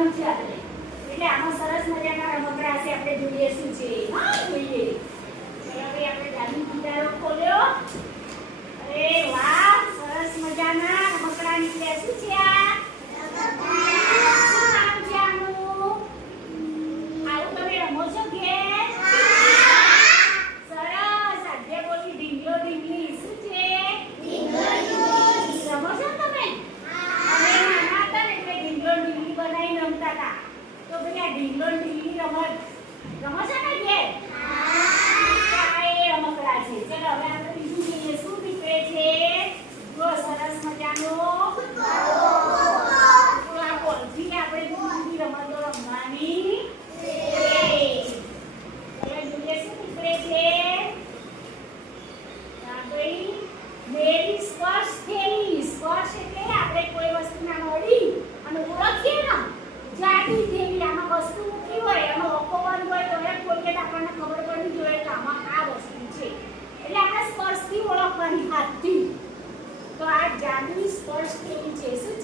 જોવાનું છે આપણે. એટલે આમાં સરસ મજાના રમકડા છે, આપણે જોઈએ શું છે. હા જોઈએ. ચલો ભાઈ આપણે જાદુઈ કિતારો ખોલ્યો. અરે વાહ, સરસ મજાના રમકડા નીકળ્યા. શું છે આ? શું નામ છે આનું? આવું તમે રમો છો ઘેર? સરસ. આજે બોલી ઢીંગલો ઢીંગલી. શું છે? રમો છો ને તમે? અમે નાના હતા ને એટલે ઢીંગલો ઢીંગલી બનાવીને રમતા હતા. તો ભાઈ આ ઢીંગલો ઢીંગલી રમત રમો છો ને ઘેર? આ એ રમકડા છે. ચલો હવે આપણે બીજું જોઈએ. શું નીકળે છે? જો સરસ મજાનો આ બોલથી આપણે બીજી રમતો રમવાની છે. હવે જોઈએ શું નીકળે છે. આ ભાઈ મેરી સ્પર્શ થેલી. સ્પર્શ એટલે આપણે કોઈ વસ્તુના નડી અને ઓળખીએ ને, જાડી થેલી. આમાં વસ્તુ મૂકી હોય, આમાં ઓકો બંધ હોય તો એ ખોલીએ તો આપણને ખબર પડી જોઈએ કે આમાં આ વસ્તુ છે. એટલે આપણે સ્પર્શથી ઓળખવાની, હાથથી. તો આ જાદુઈ સ્પર્શ થેલી છે. શું